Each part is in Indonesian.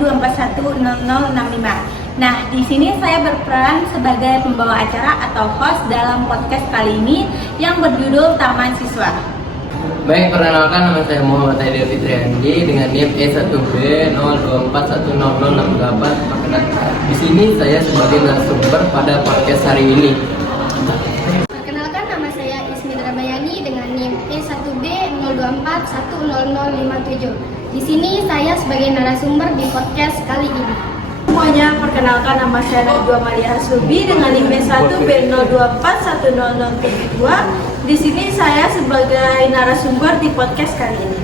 02410065. Nah, di sini saya berperan sebagai pembawa acara atau host dalam podcast kali ini yang berjudul Taman Siswa. Baik, perkenalkan nama saya Muhammad Aidil Fitriandi dengan NIM E1B02410068. Di sini saya sebagai narasumber pada podcast hari ini. Perkenalkan nama saya Ismi Drabayani dengan NIM E1B02410057. Di sini saya sebagai narasumber di podcast kali ini. Semuanya, perkenalkan nama saya Najwa Malia Hasubi dengan NIM E1B02410072. Di sini saya sebagai narasumber di podcast kali ini.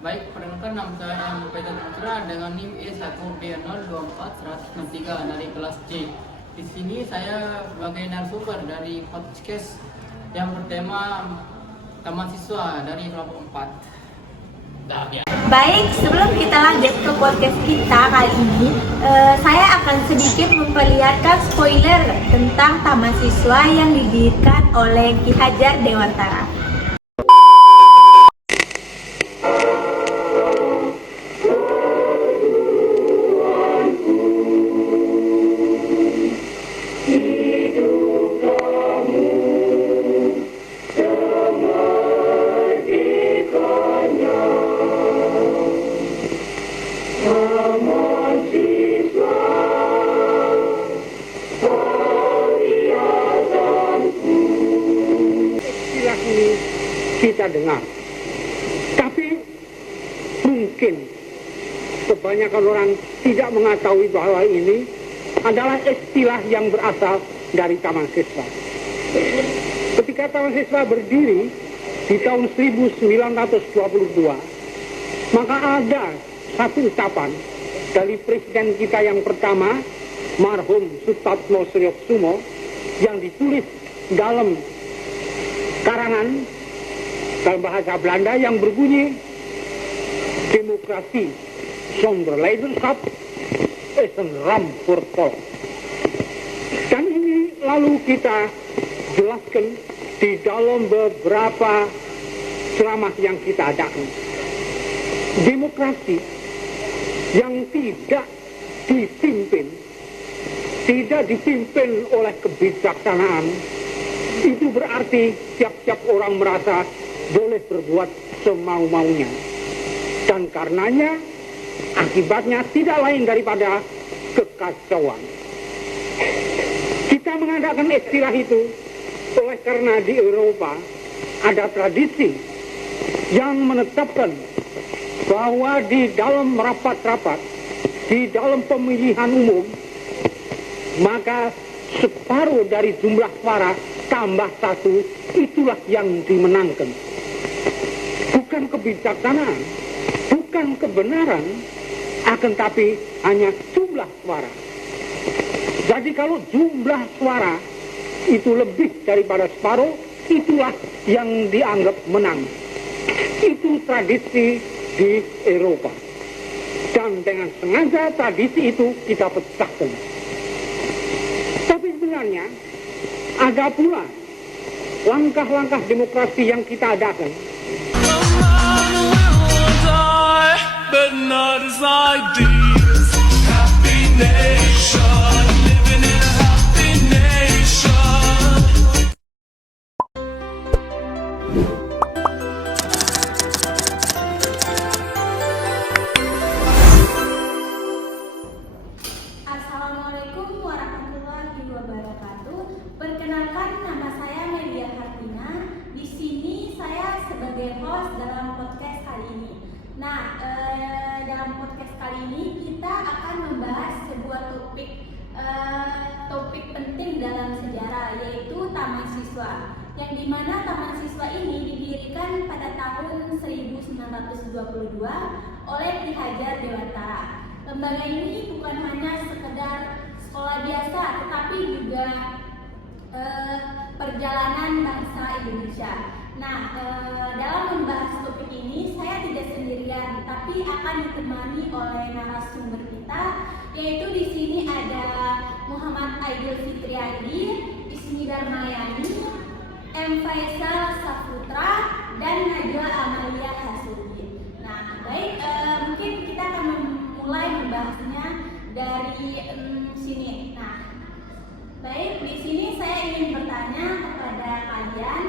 Baik, perkenalkan nama saya Peter Putra dengan NIM E1B024163 dari kelas C. Di sini saya sebagai narasumber dari podcast yang bertema Taman Siswa dari kelompok 4. Baik, sebelum kita lanjut ke podcast kita kali ini, saya akan sedikit memperlihatkan spoiler tentang Taman Siswa yang didirikan oleh Ki Hajar Dewantara. Kita dengar, tapi mungkin kebanyakan orang tidak mengetahui bahwa ini adalah istilah yang berasal dari Taman Siswa. Ketika Taman Siswa berdiri di tahun 1922, maka ada satu ucapan dari presiden kita yang pertama, marhum Sutatmo Sriyokusumo, yang ditulis dalam karangan dalam bahasa Belanda yang berbunyi, demokrasi zonder leiderschap is een ramp voor het volk. Dan ini lalu kita jelaskan di dalam beberapa ceramah yang kita adakan. Demokrasi yang tidak dipimpin oleh kebijaksanaan, itu berarti tiap-tiap orang merasa boleh berbuat semau-maunya. Dan karenanya akibatnya tidak lain daripada kekacauan. Kita mengadakan istilah itu oleh karena di Eropa ada tradisi yang menetapkan bahwa di dalam rapat-rapat, di dalam pemilihan umum, maka separuh dari jumlah suara tambah satu, itulah yang dimenangkan. Bukan kebijaksanaan, bukan kebenaran, akan tapi hanya jumlah suara. Jadi kalau jumlah suara itu lebih daripada separuh, itulah yang dianggap menang. Itu tradisi di Eropa. Dan dengan sengaja tradisi itu kita pecahkan. Tapi sebenarnya ada pula langkah-langkah demokrasi yang kita adakan. Assalamualaikum warahmatullahi wabarakatuh. Perkenalkan, nama saya Media Hartina. Di sini saya sebagai host dalam podcast kali ini. Nah, dalam podcast kali ini kita akan membahas sebuah topik penting dalam sejarah, yaitu Taman Siswa. Yang dimana Taman Siswa ini didirikan pada tahun 1922 oleh Ki Hajar Dewantara. Lembaga ini bukan hanya sekedar sekolah biasa, tetapi juga perjalanan bangsa Indonesia. Nah, dalam membahas topik ini saya tidak sendirian, tapi akan ditemani oleh narasumber kita, yaitu di sini ada Muhammad Aidil Fitriandi, Ismi Darmayani, M. Faisal Saputra, dan Najwa Amalia Hasubi. Nah, baik, mungkin kita akan membahasnya dari sini. Nah, baik, di sini saya ingin bertanya kepada kalian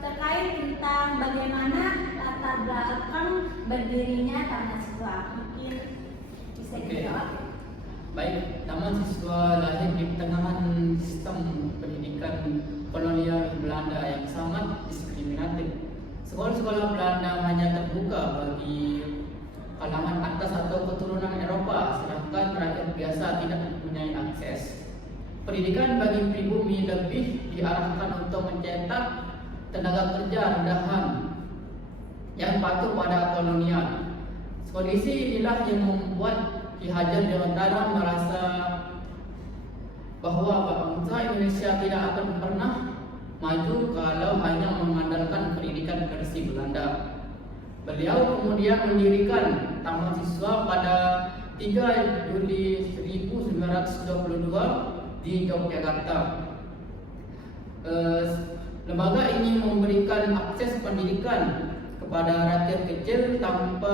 terkait tentang bagaimana latar belakang berdirinya Taman Siswa. Mungkin bisa dijawab. Baik, Taman Siswa lahir di pertengahan sistem pendidikan kolonial Belanda yang sangat diskriminatif. Sekolah-sekolah Belanda hanya terbuka bagi kalangan atas atau keturunan Eropa, sedangkan rakyat biasa tidak mempunyai akses. Pendidikan bagi pribumi lebih diarahkan untuk mencetak tenaga kerja rendahan yang patuh pada kolonial. Kondisi inilah yang membuat Ki Hajar Dewantara merasa bahwa bangsa Indonesia tidak akan pernah maju kalau hanya mengandalkan pendidikan versi Belanda. Beliau kemudian mendirikan Taman Siswa pada 3 Juli 1922 di Yogyakarta. Lembaga ini memberikan akses pendidikan kepada rakyat kecil tanpa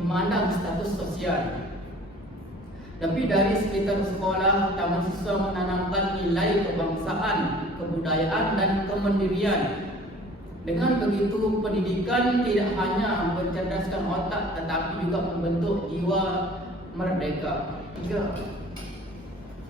memandang status sosial. Lebih dari sekitar sekolah, Taman Siswa menanamkan nilai kebangsaan, kebudayaan, dan kemandirian. Dengan begitu, pendidikan tidak hanya mencerdaskan otak, tetapi juga membentuk jiwa merdeka.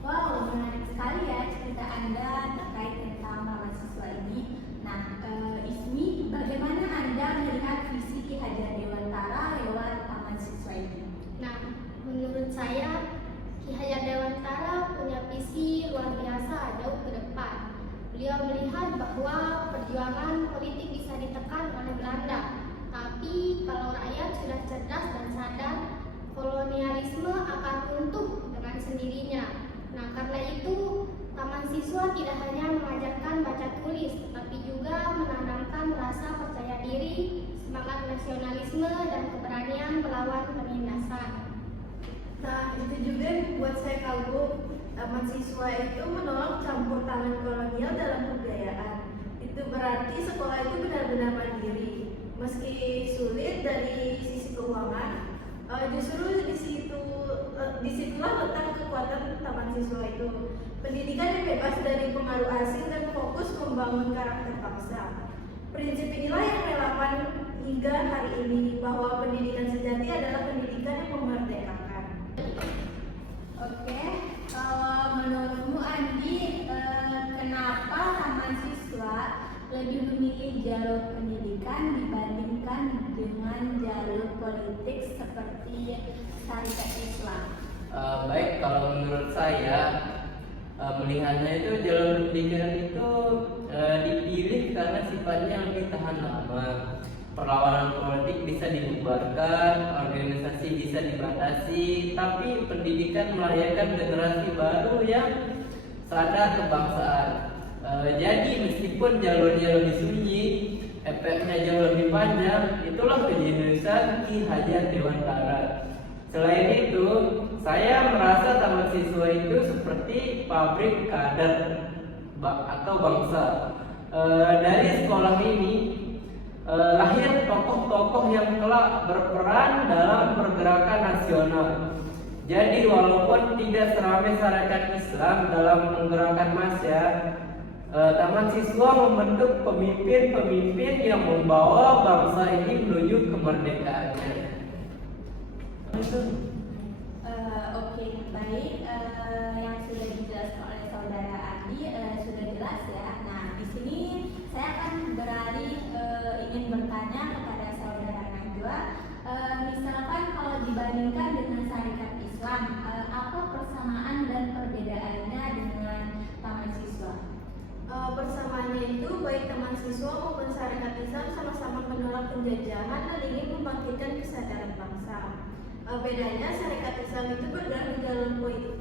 Wow, menarik sekali ya cerita Anda terkait tentang Taman Siswa ini. Nah, Ismi, bagaimana Anda melihat visi Ki Hajar Dewantara lewat Taman Siswa ini? Nah, menurut saya Ki Hajar Dewantara punya visi luar biasa jauh ke depan. Beliau melihat bahwa perjuangan politik bisa ditekan oleh Belanda, tapi kalau rakyat sudah cerdas dan sadar, kolonialisme akan runtuh dengan sendirinya. Nah, karena itu Taman Siswa tidak hanya mengajarkan baca tulis, tetapi juga menanamkan rasa percaya diri, semangat nasionalisme, dan keberanian melawan penindasan. Nah, itu juga buat saya kagum. Taman Siswa itu menolak campur tangan kolonial dalam kebudayaan. Itu berarti sekolah itu benar-benar mandiri. Meski sulit dari sisi keuangan, justru disitulah letak kekuatan Taman Siswa itu. Pendidikan yang bebas dari pengaruh asing dan fokus membangun karakter bangsa. Prinsip inilah yang relevan hingga hari ini, bahwa pendidikan sejati adalah pendidikan yang memerdekakan. Oke, kalau menurutmu Andi, kenapa Taman Siswa lebih memilih jalur pendidikan dibandingkan dengan jalur politik seperti Syarikat Islam? Baik, kalau menurut saya melihatnya itu jalur pendidikan itu dipilih karena sifatnya lebih tahan lama. Perlawanan politik bisa dibubarkan, organisasi bisa dibatasi, tapi pendidikan melahirkan generasi baru yang sadar kebangsaan. Jadi meskipun jalurnya lebih sunyi, efeknya jauh lebih panjang. Itulah kejeniusan Ki Hajar Dewantara. Selain itu, saya merasa Taman Siswa itu seperti pabrik kader atau bangsa. Dari sekolah ini lahir tokoh-tokoh yang kelak berperan dalam pergerakan nasional. Jadi walaupun tidak seramai Syarikat Islam dalam menggerakkan massa, Taman Siswa membentuk pemimpin-pemimpin yang membawa bangsa ini menuju kemerdekaannya. Oke, baik. Yang sudah dijelaskan oleh saudara Andi sudah jelas ya. Nah, di sini saya akan beralih ingin bertanya kepada saudara Najwa. Misalkan kalau dibandingkan dengan Syarikat Islam, apa persamaan dan perbedaannya dengan Taman Siswa? Persamaannya itu baik Taman Siswa maupun Syarikat Islam sama-sama menolak penjajahan dan ingin membangkitkan kesadaran bangsa. Bedanya Syarikat Islam itu bergerak di dalam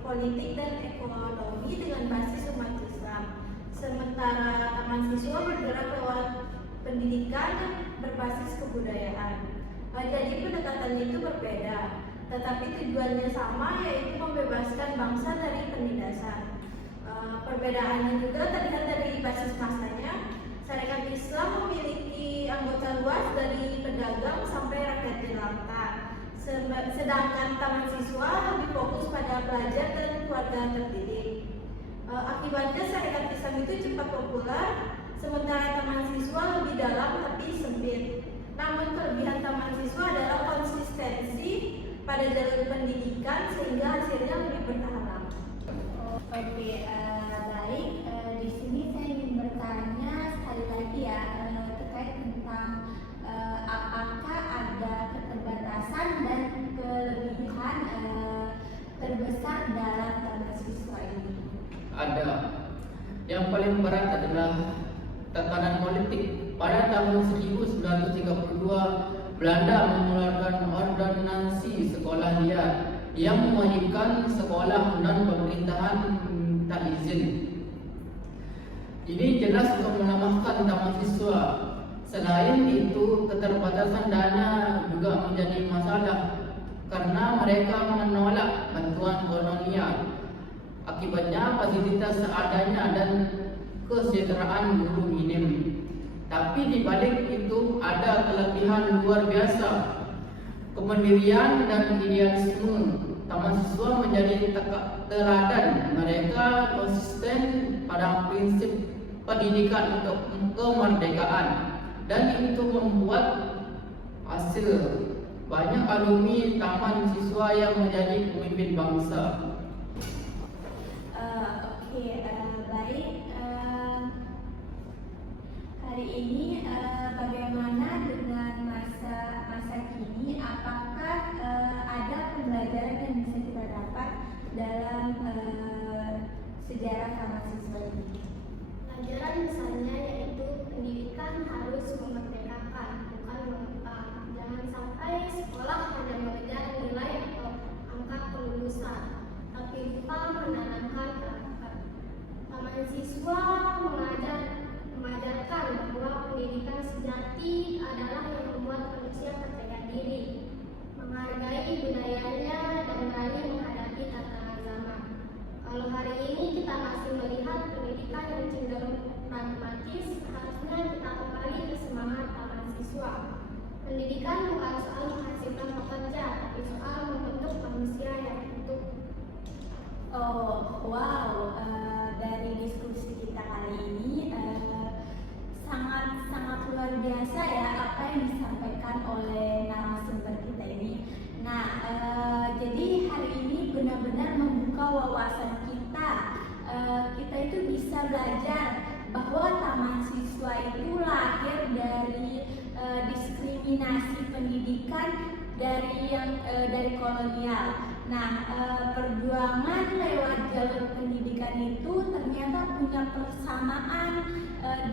politik dan ekonomi dengan basis umat Islam, sementara Taman Siswa bergerak lewat pendidikan dan berbasis kebudayaan. Jadi pendekatannya itu berbeda, tetapi tujuannya sama, yaitu membebaskan bangsa dari penindasan. Perbedaannya juga terlihat dari basis masanya. Syarikat Islam memiliki anggota luas dari pedagang sampai rakyat jelata. sedangkan taman siswa lebih fokus pada pelajar dan keluarga terdidik. Akibatnya Sarekat Islam itu cepat populer, sementara taman siswa lebih dalam tapi sempit. Namun kelebihan taman siswa adalah konsistensi pada jalur pendidikan sehingga hasilnya lebih bertahan lama. Oke, baik. Di sini saya ingin bertanya sekali lagi ya terkait tentang apakah ada keterbatasan dan kelebihan terbesar dalam taman siswa ini? Ada. Yang paling berat adalah tekanan politik. Pada tahun 1932, Belanda mengeluarkan ordonansi sekolah liar yang mewajibkan sekolah non pemerintahan tak izin. Ini jelas untuk melemahkan taman siswa. Selain itu, keterbatasan dana juga menjadi masalah karena mereka menolak bantuan kolonial. Akibatnya fasilitas seadanya dan kesejahteraan guru minim. Tapi di balik itu ada kelebihan luar biasa. Kemandirian dan idealisme taman siswa menjadi teladan. Mereka konsisten pada prinsip pendidikan untuk kemerdekaan, dan itu membuat hasil banyak alumni taman siswa yang menjadi pemimpin bangsa. Baik. Hari ini bagaimana dengan masa kini? Apakah ada pembelajaran yang bisa kita dapat dalam sejarah taman siswa ini? Pelajaran misalnya yaitu pendidikan harus memerdekakan, bukan mengekang. Jangan sampai sekolah hanya mengejar nilai atau angka kelulusan, tapi lupa menanamkan karakter. Taman siswa mengajarkan bahwa pendidikan sejati adalah yang membuat manusia percaya diri, menghargai budayanya, dan berani menghadapi tantangan zaman. Kalau hari ini kita masih melihat pendidikan yang cenderung pragmatis, seharusnya kita kembali ke semangat taman siswa. Pendidikan bukan soal menghasilkan pekerja, tapi soal membentuk manusia yang utuh. Oh, wow. Dari diskusi kita kali ini sangat luar biasa ya apa yang disampaikan oleh narasumber kita ini. Nah, jadi hari ini benar-benar membuka wawasan kita. Kita itu bisa belajar bahwa taman siswa itu lahir dari diskriminasi pendidikan dari kolonial. Nah, perjuangan lewat jalur pendidikan itu ternyata punya persamaan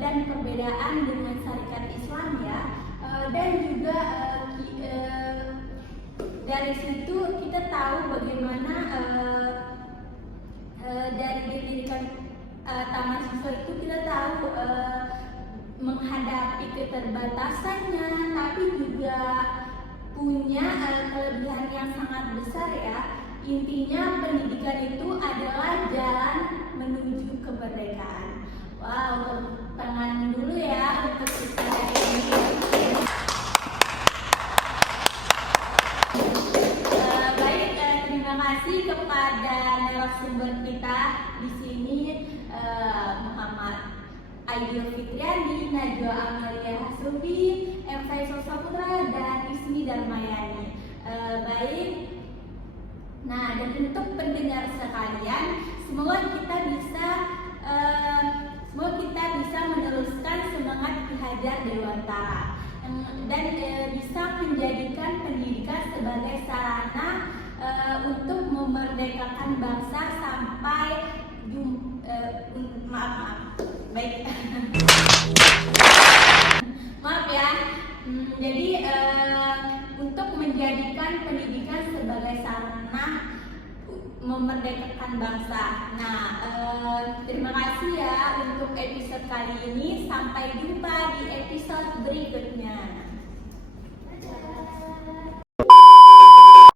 dan perbedaan dengan Sarekat Islam ya. Dan juga dari situ kita tahu bagaimana dari pendidikan taman siswa itu kita tahu menghadapi keterbatasannya, tapi juga punya kelebihan yang sangat besar ya. Intinya pendidikan itu adalah jalan menuju kemerdekaan. Wow, tepuk tangan dulu ya untuk kita ini. Baik, terima kasih kepada narasumber kita di sini, Muhammad Aidil Fitriani, Najwa Amalia Hasubi, M. Faisal Saputra, dan Ismi Darmayani. Baik. Nah, dan untuk pendengar sekalian, semoga kita bisa meneruskan semangat Ki Hajar Dewantara dan bisa menjadikan pendidikan sebagai sarana untuk memerdekakan bangsa sampai baik. Maaf ya. Jadi untuk menjadikan pendidikan sebagai sarana memerdekakan bangsa. Nah, terima kasih ya untuk episode kali ini. Sampai jumpa di episode berikutnya.